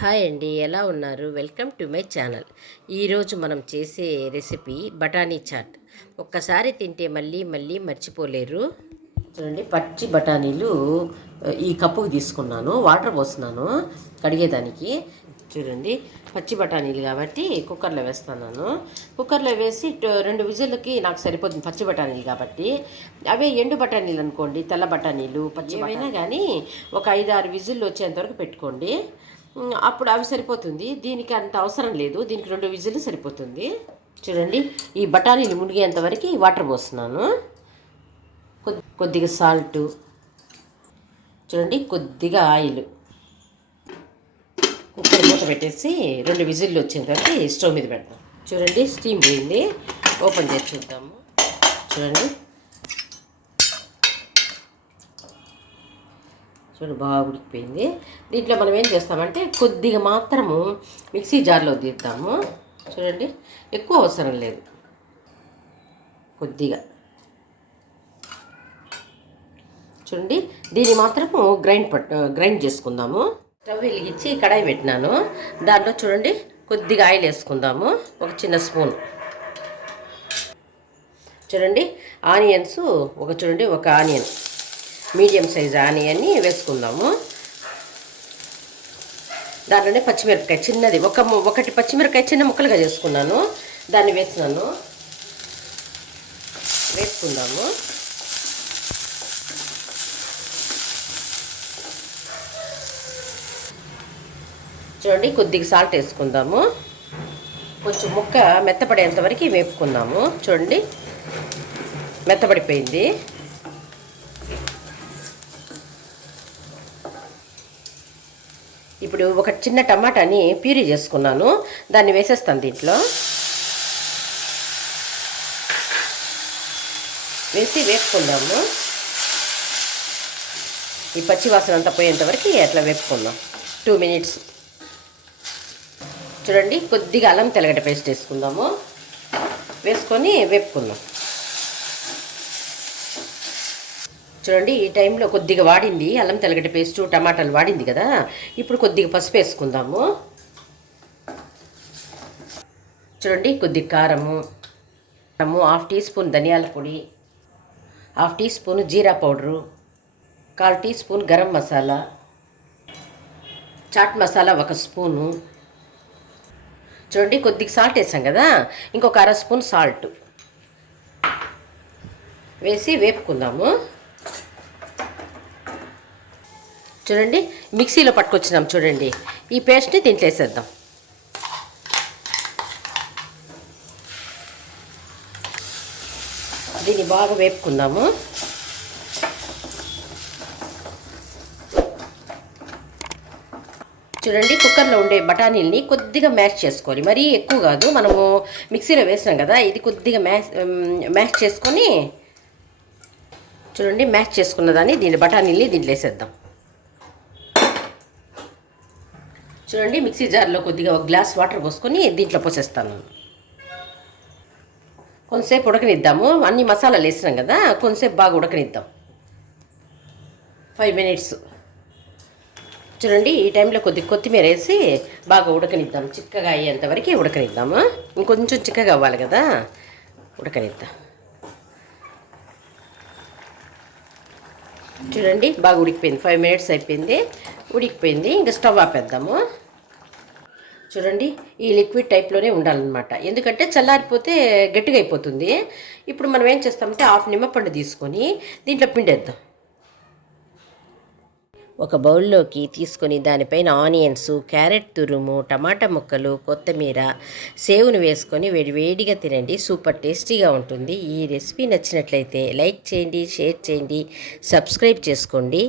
Hi అండి, ఎలా ఉన్నారు? Welcome to my channel. ఈరోజు మనం చేసే రెసిపీ బఠానీ చాట్. ఒక్కసారి తింటే మళ్ళీ మళ్ళీ మర్చిపోలేరు. చూడండి, పచ్చి బఠానీలు ఈ కప్పుకి తీసుకున్నాను. వాటర్ పోస్తున్నాను కడిగేదానికి. చూడండి, పచ్చి బఠానీలు కాబట్టి కుక్కర్లో వేస్తున్నాను. కుక్కర్లో వేసి 2 విజిల్లకి నాకు సరిపోతుంది, పచ్చి బఠానీలు కాబట్టి. అవే ఎండు బఠానీలు అనుకోండి, తెల్ల బఠానీలు పచ్చి ఏవైనా కానీ ఒక 5-6 విజిల్లు వచ్చేంత వరకు పెట్టుకోండి. అప్పుడు అవి సరిపోతుంది. దీనికి అంత అవసరం లేదు, దీనికి 2 విజిల్లు సరిపోతుంది. చూడండి, ఈ బఠానీలు మునిగేంత వరకు వాటర్ పోస్తున్నాను. కొద్దిగా సాల్టు, చూడండి, కొద్దిగా ఆయిల్. కుక్కర్ మూత పెట్టేసి 2 విజిల్లు వచ్చేంత వరకు స్టవ్ మీద పెడతాం. చూడండి, స్టీమ్ పోయింది. ఓపెన్ చేసి చూద్దాము. చూడండి బాగా ఉడికిపోయింది. దీంట్లో మనం ఏం చేస్తామంటే కొద్దిగా మాత్రము మిక్సీ జార్లో తీద్దాము. చూడండి, ఎక్కువ అవసరం లేదు, కొద్దిగా. చూడండి, దీన్ని మాత్రము గ్రైండ్ చేసుకుందాము. స్టవ్ వెలిగించి కడాయి పెట్టినాను. దాంట్లో చూడండి కొద్దిగా ఆయిల్ వేసుకుందాము, ఒక చిన్న స్పూన్. చూడండి, ఆనియన్స్ ఒక ఆనియన్, మీడియం సైజ్ ఆనియన్ని వేసుకుందాము. దాంట్లోనే పచ్చిమిరపకాయ చిన్నది, ఒకటి పచ్చిమిరపకాయ చిన్న ముక్కలుగా చేసుకున్నాను, దాన్ని వేసుకుందాము. చూడండి, కొద్దిగా సాల్ట్ వేసుకుందాము. కొంచెం ముక్క మెత్తపడేంత వరకు వేపుకుందాము. చూడండి, మెత్తపడిపోయింది. ఇప్పుడు ఒక చిన్న టమాటాని ప్యూరీ చేసుకున్నాను, దాన్ని వేసేస్తాను దీంట్లో. వేసి వేపుకుందాము. ఈ పచ్చి వాసన అంతా పోయేంత వరకు అట్లా వేపుకుందాం 2 మినిట్స్. చూడండి, కొద్దిగా అల్లం తెల్లగడ్డ పేస్ట్ వేసుకుందాము. వేసుకొని వేపుకుందాం. చూడండి, ఈ టైంలో కొద్దిగా వాడింది అల్లం తెల్లగడ్డ పేస్టు, టమాటాలు వాడింది కదా. ఇప్పుడు కొద్దిగా పసుపు వేసుకుందాము. చూడండి, కొద్దిగా కారము, 1/2 టీ స్పూన్ ధనియాల పొడి, 1/2 టీ స్పూన్ జీరా powder, 1/4 tea spoon garam masala, chaat masala 1 spoon. చూడండి, కొద్దిగా సాల్ట్ వేసాం కదా, ఇంకొక 1/2 స్పూన్ సాల్ట్ వేసి వేపుకుందాము. చూడండి, మిక్సీలో పట్టుకొచ్చినాం. చూడండి, ఈ పేస్ట్ని దీంట్లో వేసేద్దాం. దీన్ని బాగా వేపుకుందాము. చూడండి, కుక్కర్లో ఉండే బఠానీల్ని కొద్దిగా మ్యాష్ చేసుకోవాలి, మరీ ఎక్కువ కాదు. మనము మిక్సీలో వేసినాం కదా, ఇది కొద్దిగా మ్యాష్ చేసుకొని, చూడండి, మ్యాష్ చేసుకున్న దాన్ని బఠానీల్ని దీంట్లో వేసేద్దాం. చూడండి, మిక్సీ జార్లో కొద్దిగా 1 గ్లాస్ వాటర్ పోసుకొని దీంట్లో పోసేస్తాను. కొంతసేపు ఉడకనిద్దాము. అన్ని మసాలాలు వేసినాం కదా, కొంతసేపు బాగా ఉడకనిద్దాం, 5 మినిట్స్. చూడండి, ఈ టైంలో కొద్దిగా కొత్తిమీర వేసి బాగా ఉడకనిద్దాం. చిక్కగా అయ్యేంత వరకు ఉడకనిద్దాము. ఇంకొంచెం చిక్కగా అవ్వాలి కదా, ఉడకనిద్దాం. చూడండి, బాగా ఉడికిపోయింది. 5 మినిట్స్ అయిపోయింది, ఉడికిపోయింది. ఇంకా స్టవ్ ఆపేద్దాము. చూడండి, ఈ లిక్విడ్ టైప్లోనే ఉండాలన్నమాట, ఎందుకంటే చల్లారిపోతే గట్టిగా అయిపోతుంది. ఇప్పుడు మనం ఏం చేస్తామంటే 1/2 నిమ్మపండు తీసుకొని దీంట్లో పిండేద్దాం. ఒక బౌల్లోకి తీసుకొని దానిపైన ఆనియన్స్, క్యారెట్ తురుము, టమాటా ముక్కలు, కొత్తిమీర, సేవును వేసుకొని వేడిగా తినండి. సూపర్ టేస్టీగా ఉంటుంది. ఈ రెసిపీ నచ్చినట్లయితే లైక్ చేయండి, షేర్ చేయండి, సబ్స్క్రైబ్ చేసుకోండి.